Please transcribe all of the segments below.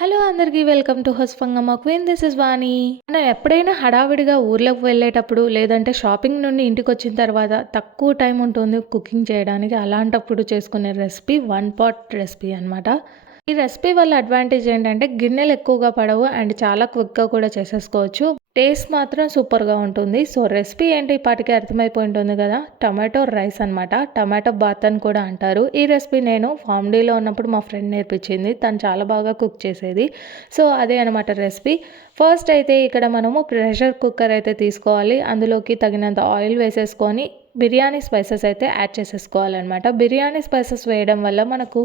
Hello అందరికీ welcome to హస్ఫంగమ్మ queen. This is Vani. మనం ఎప్పుడైనా హడావిడిగా ఊర్లోకి వెళ్ళేటప్పుడు లేదంటే షాపింగ్ నుండి ఇంటికి వచ్చిన తర్వాత తక్కువ టైం ఉంటుంది కుకింగ్ చేయడానికి. అలాంటప్పుడు చేసుకునే రెసిపీ వన్ పాట్ రెసిపీ అనమాట ఈ రెసిపీ వల్ల అడ్వాంటేజ్ ఏంటంటే గిన్నెలు ఎక్కువగా పడవు అండ్ చాలా క్విక్గా కూడా చేసేసుకోవచ్చు. టేస్ట్ మాత్రం సూపర్గా ఉంటుంది. సో రెసిపీ ఏంటి ఇప్పటికే అర్థమైపోయి ఉంటుంది కదా. టమాటో రైస్ అనమాట టమాటో బాత్ అని కూడా అంటారు. ఈ రెసిపీ నేను ఫామ్డీలో ఉన్నప్పుడు మా ఫ్రెండ్ నేర్పించింది. తను చాలా బాగా కుక్ చేసేది. సో అదే అనమాట రెసిపీ. ఫస్ట్ అయితే ఇక్కడ మనము ప్రెషర్ కుక్కర్ అయితే తీసుకోవాలి. అందులోకి తగినంత ఆయిల్ వేసేసుకొని బిర్యానీ స్పైసెస్ అయితే యాడ్ చేసేసుకోవాలన్నమాట. బిర్యానీ స్పైసెస్ వేయడం వల్ల మనకు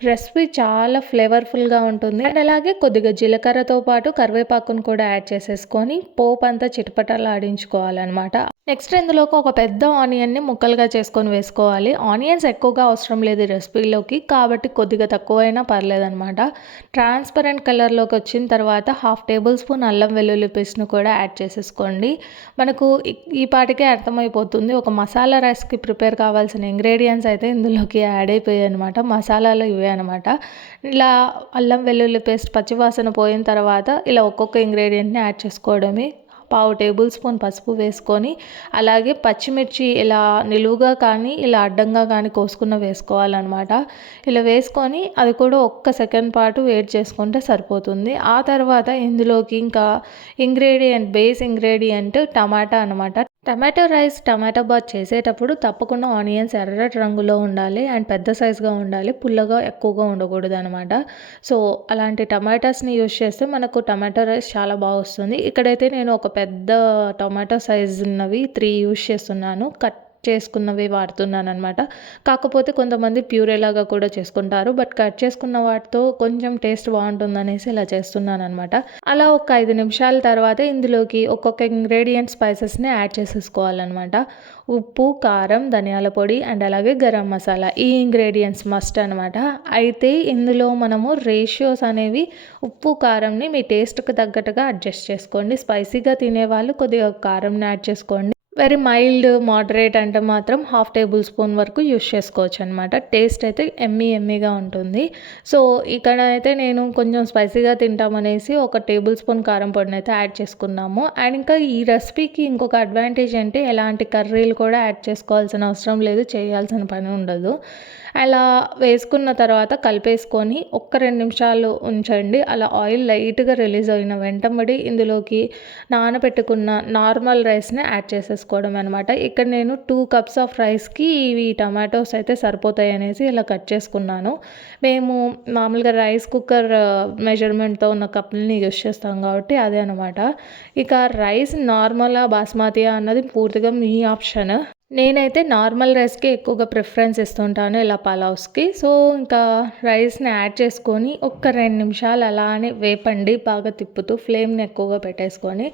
రెసిపీ చాలా ఫ్లేవర్ఫుల్గా ఉంటుంది. అండ్ అలాగే కొద్దిగా జీలకర్రతో పాటు కరివేపాకును కూడా యాడ్ చేసేసుకొని పోపు అంతా చిటపటలు ఆడించుకోవాలన్నమాట. నెక్స్ట్ ఇందులోకి ఒక పెద్ద ఆనియన్ని ముక్కలుగా చేసుకొని వేసుకోవాలి. ఆనియన్స్ ఎక్కువగా అవసరం లేదు రెసిపీలోకి కాబట్టి కొద్దిగా తక్కువైనా పర్లేదనమాట ట్రాన్స్పరెంట్ కలర్లోకి వచ్చిన తర్వాత హాఫ్ టేబుల్ స్పూన్ అల్లం వెల్లుల్లి పేస్ట్ను కూడా యాడ్ చేసేసుకోండి. మనకు ఈ పాటికే అర్థమైపోతుంది. ఒక మసాలా రైస్కి ప్రిపేర్ కావాల్సిన ఇంగ్రీడియంట్స్ అయితే ఇందులోకి యాడ్ అయిపోయాయి అనమాట మసాలాలు ఇవే అనమాట ఇలా అల్లం వెల్లుల్లి పేస్ట్ పచ్చివాసన పోయిన తర్వాత ఇలా ఒక్కొక్క ఇంగ్రీడియంట్ని యాడ్ చేసుకోవడమే పావు టేబుల్ స్పూన్ పసుపు వేసుకొని అలాగే పచ్చిమిర్చి ఇలా నిలువుగా కానీ ఇలా అడ్డంగా కానీ కోసుకున్న వేసుకోవాలన్నమాట. ఇలా వేసుకొని అది కూడా ఒక్క సెకండ్ పాటు వేట్ చేసుకుంటే సరిపోతుంది. ఆ తర్వాత ఇందులోకి ఇంకా ఇంగ్రీడియంట్ బేస్ ఇంగ్రీడియంట్ టమాటా అనమాట టమాటో రైస్ టమాటో బాత్ చేసేటప్పుడు తప్పకుండా ఆనియన్స్ ఎర్రటి రంగులో ఉండాలి అండ్ పెద్ద సైజుగా ఉండాలి పుల్లగా ఎక్కువగా ఉండకూడదు అనమాట సో అలాంటి టమాటాస్ని యూజ్ చేస్తే మనకు టమాటో రైస్ చాలా బాగా వస్తుంది. ఇక్కడైతే నేను ఒక పెద్ద టమాటో సైజ్ ఉన్నవి త్రీ యూజ్ చేస్తున్నాను. కట్ చేసుకున్నవి వాడుతున్నాను అనమాట కాకపోతే కొంతమంది ప్యూరేలాగా కూడా చేసుకుంటారు. బట్ కట్ చేసుకున్న వాటితో కొంచెం టేస్ట్ బాగుంటుందనేసి ఇలా చేస్తున్నాను అనమాట అలా ఒక ఐదు నిమిషాల తర్వాత ఇందులోకి ఒక్కొక్క ఇంగ్రీడియంట్ స్పైసెస్ని యాడ్ చేసేసుకోవాలన్నమాట. ఉప్పు కారం ధనియాల పొడి అండ్ అలాగే గరం మసాలా ఈ ఇంగ్రీడియంట్స్ మస్ట్ అనమాట అయితే ఇందులో మనము రేషియోస్ అనేవి ఉప్పు కారంని మీ టేస్ట్కి తగ్గట్టుగా అడ్జస్ట్ చేసుకోండి. స్పైసీగా తినేవాళ్ళు కొద్దిగా కారంని యాడ్ చేసుకోండి. వెరీ మైల్డ్ మోడరేట్ అంటే మాత్రం హాఫ్ టేబుల్ స్పూన్ వరకు యూస్ చేసుకోవచ్చు అనమాట టేస్ట్ అయితే ఎమ్మీ ఎమ్మీగా ఉంటుంది. సో ఇక్కడ అయితే నేను కొంచెం స్పైసీగా తింటామనేసి ఒక టేబుల్ స్పూన్ కారం పొడిని అయితే యాడ్ చేసుకున్నాము. అండ్ ఇంకా ఈ రెసిపీకి ఇంకొక అడ్వాంటేజ్ అంటే ఎలాంటి కర్రీలు కూడా యాడ్ చేసుకోవాల్సిన అవసరం లేదు చేయాల్సిన పని ఉండదు. అలా వేసుకున్న తర్వాత కలిపేసుకొని ఒక్క రెండు నిమిషాలు ఉంచండి. అలా ఆయిల్ లైట్గా రిలీజ్ అయిన వెంటబడి ఇందులోకి నానబెట్టుకున్న నార్మల్ రైస్ని యాడ్ చేసేసుకోవడం అనమాట ఇక్కడ నేను టూ కప్స్ ఆఫ్ రైస్కి ఇవి టమాటోస్ అయితే సరిపోతాయి అనేసి ఇలా కట్ చేసుకున్నాను. మేము మామూలుగా రైస్ కుక్కర్ మెజర్మెంట్తో ఉన్న కప్పులని యూస్ చేస్తాం కాబట్టి అదే అనమాట ఇక రైస్ నార్మల్ బాస్మతి అన్నది పూర్తిగా మీ ఆప్షన్. నేనైతే నార్మల్ రైస్కి ఎక్కువగా ప్రిఫరెన్స్ ఇస్తుంటాను ఇలా పలావ్స్కి. సో ఇంకా రైస్ని యాడ్ చేసుకొని ఒక్క రెండు నిమిషాలు అలానే వేపండి బాగా తిప్పుతూ ఫ్లేమ్ని ఎక్కువగా పెట్టేసుకొని.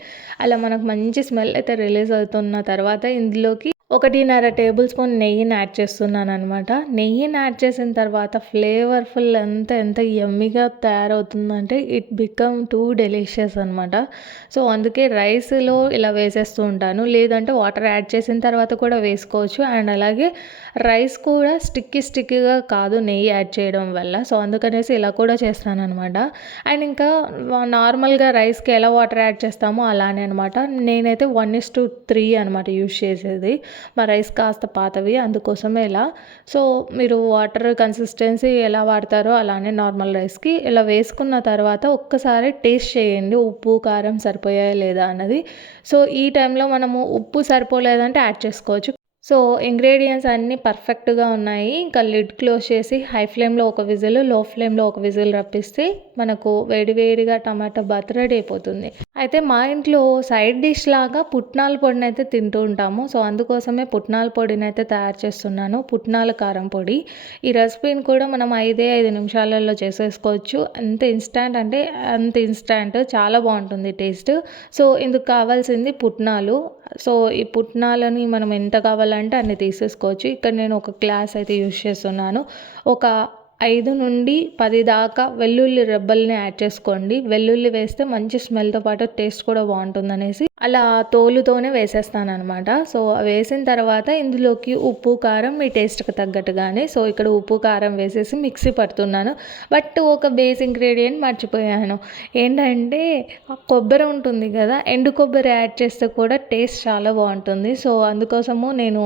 అలా మనకు మంచి స్మెల్ అయితే రిలీజ్ అవుతున్న తర్వాత ఇందులోకి ఒకటిన్నర టేబుల్ స్పూన్ నెయ్యిని యాడ్ చేస్తున్నాను అనమాట నెయ్యిని యాడ్ చేసిన తర్వాత ఫ్లేవర్ఫుల్ ఎంత ఎంత ఎమ్మిగా తయారవుతుందంటే ఇట్ బికమ్ టూ డెలిషియస్ అనమాట సో అందుకే రైస్లో ఇలా వేసేస్తూ ఉంటాను. లేదంటే వాటర్ యాడ్ చేసిన తర్వాత కూడా వేసుకోవచ్చు. అండ్ అలాగే రైస్ కూడా స్టిక్కీ స్టిక్కీగా కాదు నెయ్యి యాడ్ చేయడం వల్ల. సో అందుకనేసి ఇలా కూడా చేస్తాను అనమాట అండ్ ఇంకా నార్మల్గా రైస్కి ఎలా వాటర్ యాడ్ చేస్తామో అలానే అనమాట నేనైతే వన్ ఇస్ టు త్రీ అనమాట యూస్ చేసేది. మా రైస్ కాస్త పాతవి అందుకోసమే ఇలా. సో మీరు వాటర్ కన్సిస్టెన్సీ ఎలా వాడతారో అలానే నార్మల్ రైస్కి ఇలా వేసుకున్న తర్వాత ఒక్కసారి టేస్ట్ చేయండి ఉప్పు కారం సరిపోయాయా లేదా అన్నది. సో ఈ టైంలో మనము ఉప్పు సరిపోలేదంటే యాడ్ చేసుకోవచ్చు. సో ఇంగ్రీడియంట్స్ అన్నీ పర్ఫెక్ట్గా ఉన్నాయి. ఇంకా లిడ్ క్లోజ్ చేసి హై ఫ్లేమ్లో ఒక విజిల్లో ఫ్లేమ్లో ఒక విజిల్ రప్పిస్తే మనకు వేడివేడిగా టమాటా బాత్ రెడీ అయిపోతుంది. అయితే మా ఇంట్లో సైడ్ డిష్ లాగా పుట్నాల పొడిని అయితే తింటూ ఉంటాము. సో అందుకోసమే పుట్నాల పొడిని అయితే తయారు చేస్తున్నాను. పుట్నాల కారం పొడి. ఈ రెసిపీని కూడా మనం ఐదే ఐదు నిమిషాలలో చేసేసుకోవచ్చు. అంత ఇన్స్టాంట్ అంటే అంత ఇన్స్టాంట్. చాలా బాగుంటుంది టేస్ట్. సో ఇందుకు కావాల్సింది పుట్నాలు. సో ఈ పుట్నాలని మనం ఎంత కావాలంటే అన్ని తీసేసుకోవచ్చు. ఇక్కడ నేను ఒక గ్లాస్ అయితే యూస్ చేస్తున్నాను. ఒక ఐదు నుండి పది దాకా వెల్లుల్లి రెబ్బల్ని యాడ్ చేసుకోండి. వెల్లుల్లి వేస్తే మంచి స్మెల్తో పాటు టేస్ట్ కూడా బాగుంటుంది అనేసి అలా తోలుతోనే వేసేస్తాను అనమాట సో వేసిన తర్వాత ఇందులోకి ఉప్పు కారం మీ టేస్ట్కి తగ్గట్టుగానే. సో ఇక్కడ ఉప్పు కారం వేసేసి మిక్సీ పడుతున్నాను. బట్ ఒక బేస్ ఇంగ్రీడియంట్ మర్చిపోయాను. ఏంటంటే కొబ్బరి ఉంటుంది కదా ఎండు కొబ్బరి యాడ్ చేస్తే కూడా టేస్ట్ చాలా బాగుంటుంది. సో అందుకోసము నేను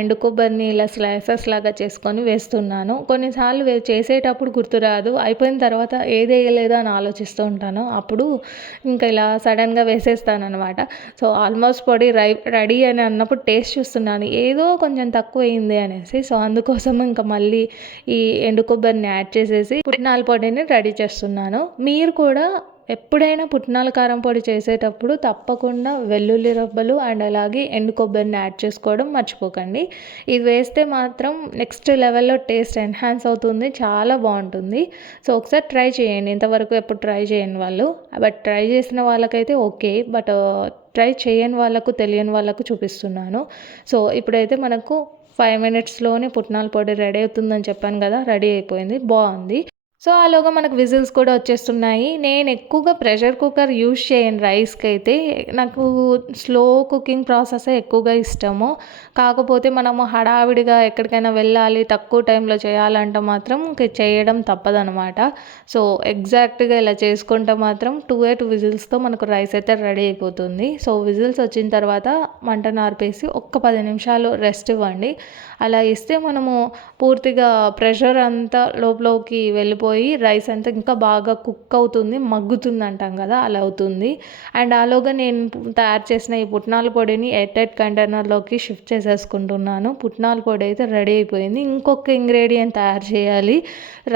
ఎండు కొబ్బరిని ఇలా స్లైసెస్ లాగా చేసుకొని వేస్తున్నాను. కొన్నిసార్లు చేసేటప్పుడు గుర్తురాదు అయిపోయిన తర్వాత ఏది వేయలేదో అని ఆలోచిస్తూ ఉంటాను. అప్పుడు ఇంకా ఇలా సడన్గా వేసేస్తాను అనమాట అనమాట సో ఆల్మోస్ట్ పొడి రై రెడీ అని అన్నప్పుడు టేస్ట్ చూస్తున్నాను. ఏదో కొంచెం తక్కువ అయింది అనేసి సో అందుకోసం ఇంకా మళ్ళీ ఈ ఎండు కొబ్బరిని యాడ్ చేసేసి పుట్నాల పొడిని రెడీ చేస్తున్నాను. మీరు కూడా ఎప్పుడైనా పుట్నాల కారం పొడి చేసేటప్పుడు తప్పకుండా వెల్లుల్లి రబ్బలు అండ్ అలాగే ఎండు కొబ్బరిని యాడ్ చేసుకోవడం మర్చిపోకండి. ఇది వేస్తే మాత్రం నెక్స్ట్ లెవెల్లో టేస్ట్ ఎన్హాన్స్ అవుతుంది చాలా బాగుంటుంది. సో ఒకసారి ట్రై చేయండి. ఇంతవరకు ఎప్పుడు ట్రై చేయని వాళ్ళు. బట్ ట్రై చేసిన వాళ్ళకైతే ఓకే. బట్ ట్రై చేయని వాళ్ళకు తెలియని వాళ్ళకు చూపిస్తున్నాను. సో ఇప్పుడైతే మనకు ఫైవ్ మినిట్స్లోనే పుట్నాల పొడి రెడీ అవుతుందని చెప్పాను కదా రెడీ అయిపోయింది. బాగుంది. సో ఆలోగా మనకు విజిల్స్ కూడా వచ్చేస్తున్నాయి. నేను ఎక్కువగా ప్రెషర్ కుక్కర్ యూజ్ చేయను రైస్కి అయితే నాకు స్లో కుకింగ్ ప్రాసెస్ ఎక్కువగా ఇష్టము. కాకపోతే మనము హడావిడిగా ఎక్కడికైనా వెళ్ళాలి తక్కువ టైంలో చేయాలంటే మాత్రం చేయడం తప్పదనమాట. సో ఎగ్జాక్ట్గా ఇలా చేసుకుంటే మాత్రం టూ ఎయిట్ విజిల్స్తో మనకు రైస్ అయితే రెడీ అయిపోతుంది. సో విజిల్స్ వచ్చిన తర్వాత మంట నార్పేసి ఒక్క పది నిమిషాలు రెస్ట్ ఇవ్వండి. అలా ఇస్తే మనము పూర్తిగా ప్రెషర్ అంతా లోపలోకి వెళ్ళిపోయి పోయి రైస్ అంతా ఇంకా బాగా కుక్ అవుతుంది మగ్గుతుంది అంటాం కదా అలా అవుతుంది. అండ్ ఆలోగా నేను తయారు చేసిన ఈ పుట్నాల పొడిని ఎయిట్ కంటైనర్లోకి షిఫ్ట్ చేసేసుకుంటున్నాను. పుట్నాల పొడి అయితే రెడీ అయిపోయింది. ఇంకొక ఇంగ్రీడియంట్ తయారు చేయాలి.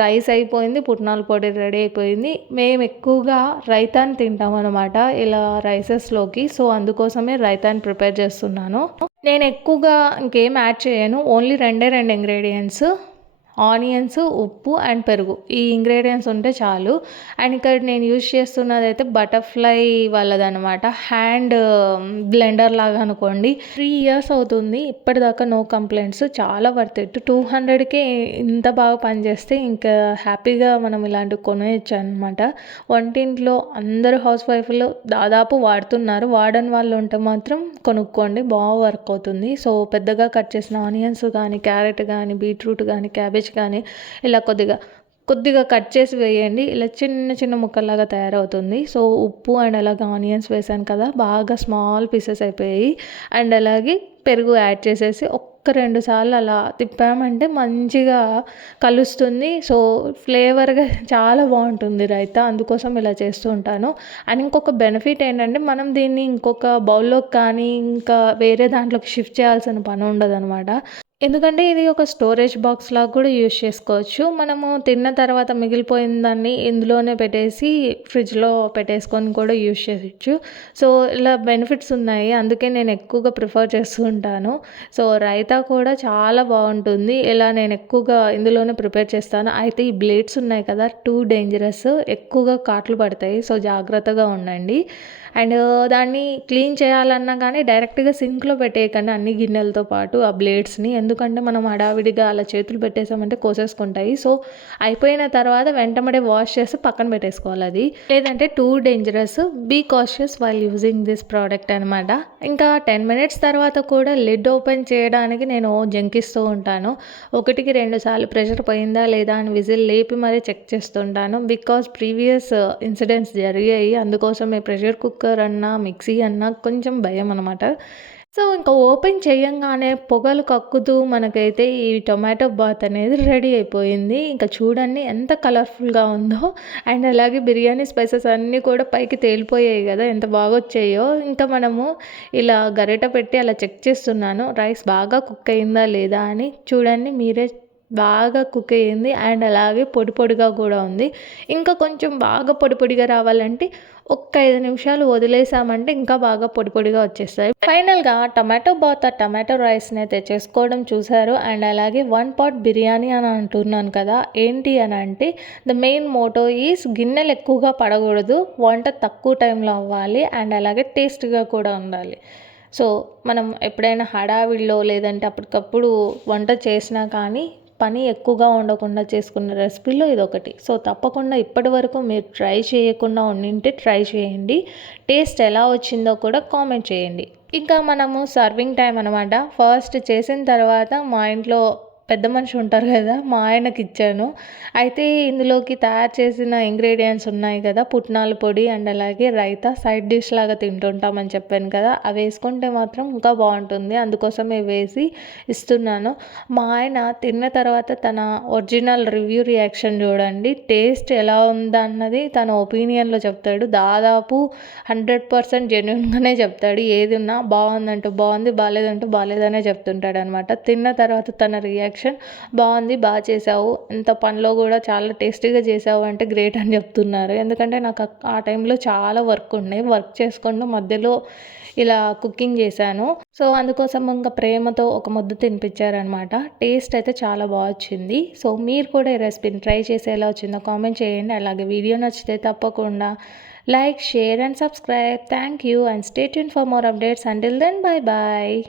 రైస్ అయిపోయింది పుట్నాల పొడి రెడీ అయిపోయింది. మేము ఎక్కువగా రైతాన్ని తింటాం అనమాట ఇలా రైసెస్లోకి. సో అందుకోసమే రైతాన్ని ప్రిపేర్ చేస్తున్నాను. నేను ఎక్కువగా ఇంకేం యాడ్ చేయను. ఓన్లీ రెండే రెండు ఇంగ్రీడియంట్స్. ఆనియన్స్ ఉప్పు అండ్ పెరుగు. ఈ ఇంగ్రీడియంట్స్ ఉంటే చాలు. అండ్ ఇక్కడ నేను యూజ్ చేస్తున్నది అయితే బటర్ఫ్లై వాళ్ళదనమాట హ్యాండ్ బ్లెండర్ లాగా అనుకోండి. త్రీ ఇయర్స్ అవుతుంది. ఇప్పటిదాకా నో కంప్లైంట్స్. చాలా వర్త్ ఇట్. టూ హండ్రెడ్కే ఇంత బాగా పనిచేస్తే ఇంకా హ్యాపీగా మనం ఇలాంటివి కొనేయచ్చు అనమాట వంటింట్లో అందరు హౌస్ వైఫ్లు దాదాపు వాడుతున్నారు. వాడని వాళ్ళు ఉంటే మాత్రం కొనుక్కోండి. బాగా వర్క్ అవుతుంది. సో పెద్దగా కట్ చేసిన ఆనియన్స్ కానీ క్యారెట్ కానీ బీట్రూట్ కానీ క్యాబేజ్ కానీ ఇలా కొద్దిగా కొద్దిగా కట్ చేసి వేయండి. ఇలా చిన్న చిన్న ముక్కల్లాగా తయారవుతుంది. సో ఉప్పు అండ్ అలాగే ఆనియన్స్ వేసాను కదా బాగా స్మాల్ పీసెస్ అయిపోయాయి. అండ్ అలాగే పెరుగు యాడ్ చేసేసి ఒక్క రెండు సార్లు అలా తిప్పామంటే మంచిగా కలుస్తుంది. సో ఫ్లేవర్గా చాలా బాగుంటుంది రైతా. అందుకోసం ఇలా చేస్తూ ఉంటాను. అండ్ ఇంకొక బెనిఫిట్ ఏంటంటే మనం దీన్ని ఇంకొక బౌల్లోకి కానీ ఇంకా వేరే దాంట్లోకి షిఫ్ట్ చేయాల్సిన పని ఉండదు అనమాట ఎందుకంటే ఇది ఒక స్టోరేజ్ బాక్స్ లాగా కూడా యూజ్ చేసుకోవచ్చు. మనము తిన్న తర్వాత మిగిలిపోయిన దాన్ని ఇందులోనే పెట్టేసి ఫ్రిడ్జ్లో పెట్టేసుకొని కూడా యూజ్ చేయొచ్చు. సో ఇలా బెనిఫిట్స్ ఉన్నాయి. అందుకే నేను ఎక్కువగా ప్రిఫర్ చేస్తూ ఉంటాను. సో రైతా కూడా చాలా బాగుంటుంది. ఇలా నేను ఎక్కువగా ఇందులోనే ప్రిపేర్ చేస్తాను. అయితే ఈ బ్లేడ్స్ ఉన్నాయి కదా టూ డేంజరస్ ఎక్కువగా కాట్లు పడతాయి. సో జాగ్రత్తగా ఉండండి. అండ్ దాన్ని క్లీన్ చేయాలన్నా కానీ డైరెక్ట్గా సింక్లో పెట్టేయకండి అన్ని గిన్నెలతో పాటు ఆ బ్లేడ్స్ని. ఎందుకంటే మనం హడావిడిగా అలా చేతులు పెట్టేసామంటే కోసేసుకుంటాయి. సో అయిపోయిన తర్వాత వెంటబడే వాష్ చేసి పక్కన పెట్టేసుకోవాలి అది. లేదంటే too dangerous. Be cautious while using this product అనమాట ఇంకా టెన్ మినిట్స్ తర్వాత కూడా లిడ్ ఓపెన్ చేయడానికి నేను జంకిస్తూ ఉంటాను. ఒకటికి రెండు సార్లు ప్రెషర్ పోయిందా లేదా అని విజిల్ లేపి మరీ చెక్ చేస్తుంటాను. బికాస్ ప్రీవియస్ ఇన్సిడెంట్స్ జరిగాయి. అందుకోసం ఈ ప్రెషర్ కుక్కర్ అన్నా మిక్సీ అన్నా కొంచెం భయం అనమాట సో ఇంకా ఓపెన్ చేయంగానే పొగలు కక్కుతూ మనకైతే ఈ టొమాటో బాత్ అనేది రెడీ అయిపోయింది. ఇంకా చూడండి ఎంత కలర్ఫుల్గా ఉందో. అండ్ అలాగే బిర్యానీ స్పైసెస్ అన్నీ కూడా పైకి తేలిపోయాయి కదా ఎంత బాగా వచ్చాయో ఇంకా మనము ఇలా గరిట పెట్టి అలా చెక్ చేస్తున్నాను రైస్ బాగా కుక్ అయిందా లేదా అని. చూడండి మీరే బాగా కుక్ అయ్యింది అండ్ అలాగే పొడి పొడిగా కూడా ఉంది. ఇంకా కొంచెం బాగా పొడి పొడిగా రావాలంటే ఒక్క ఐదు నిమిషాలు వదిలేసామంటే ఇంకా బాగా పొడి పొడిగా వచ్చేస్తాయి. ఫైనల్గా టమాటో బాత్ టమాటో రైస్ని అయితే చేసుకోవడం చూసారు అండ్ అలాగే వన్ పాట్ బిర్యానీ అని అంటున్నాను కదా ఏంటి అని అంటే ద మెయిన్ మోటో ఈస్ గిన్నెలు ఎక్కువగా పడకూడదు వంట తక్కువ టైంలో అవ్వాలి అండ్ అలాగే టేస్ట్గా కూడా ఉండాలి. సో మనం ఎప్పుడైనా హడావిడిలో లేదంటే అప్పటికప్పుడు వంట చేసినా కానీ పని ఎక్కువగా ఉండకుండా చేసుకున్న రెసిపీలో ఇది ఒకటి సో తప్పకుండా ఇప్పటి వరకు మీరు ట్రై చేయకుండా ఉండింటే ట్రై చేయండి. టేస్ట్ ఎలా వచ్చిందో కూడా కామెంట్ చేయండి. ఇంకా మనము సర్వింగ్ టైం అనమాట ఫస్ట్ చేసిన తర్వాత మా ఇంట్లో పెద్ద మనిషి ఉంటారు కదా మా ఆయనకి ఇచ్చాను. అయితే ఇందులోకి తయారు చేసిన ఇంగ్రీడియంట్స్ ఉన్నాయి కదా పుట్నాల పొడి అండ్ అలాగే రైతా సైడ్ డిష్ లాగా తింటుంటామని చెప్పాను కదా అవి వేసుకుంటే మాత్రం ఇంకా బాగుంటుంది. అందుకోసమే వేసి ఇస్తున్నాను. మా ఆయన తిన్న తర్వాత తన ఒరిజినల్ రివ్యూ రియాక్షన్ చూడండి. టేస్ట్ ఎలా ఉందన్నది తన ఒపీనియన్లో చెప్తాడు. దాదాపు హండ్రెడ్ పర్సెంట్ జెన్యున్గానే చెప్తాడు. ఏది ఉన్నా బాగుందంటూ బాగుంది బాగాలేదంటూ బాగాలేదనే చెప్తుంటాడు అనమాట తిన్న తర్వాత తన రియాక్షన్ బాగుంది బాగా చేసావు. ఇంత పనిలో కూడా చాలా టేస్టీగా చేసావు అంటే గ్రేట్ అని చెప్తున్నారు. ఎందుకంటే నాకు ఆ- టైంలో చాలా వర్క్ ఉండే. వర్క్ చేసుకుంటూ మధ్యలో ఇలా కుకింగ్ చేశాను. సో అందుకోసం ఇంకా ప్రేమతో ఒక ముద్ద తినిపించారనమాట. టేస్ట్ అయితే చాలా బాగా వచ్చింది. సో మీరు కూడా ఈ రెసిపీని ట్రై చేసి ఎలా వచ్చిందో కామెంట్ చేయండి. అలాగే వీడియో నచ్చితే తప్పకుండా like share and subscribe. Thank you and stay tuned for more updates. Until then bye bye